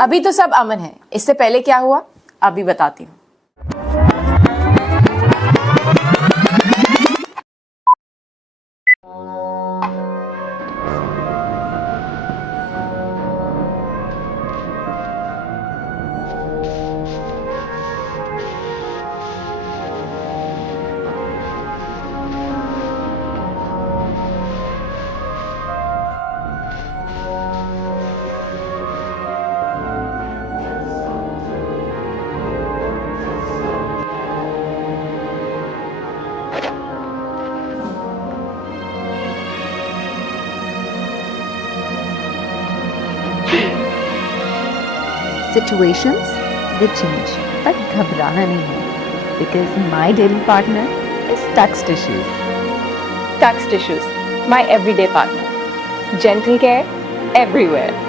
अभी तो सब अमन है, इससे पहले क्या हुआ अभी बताती हूँ। Situations, they change, but घबराना नहीं है, because my daily partner is Tux Tissues. Tux Tissues, my everyday partner. Gentle care everywhere.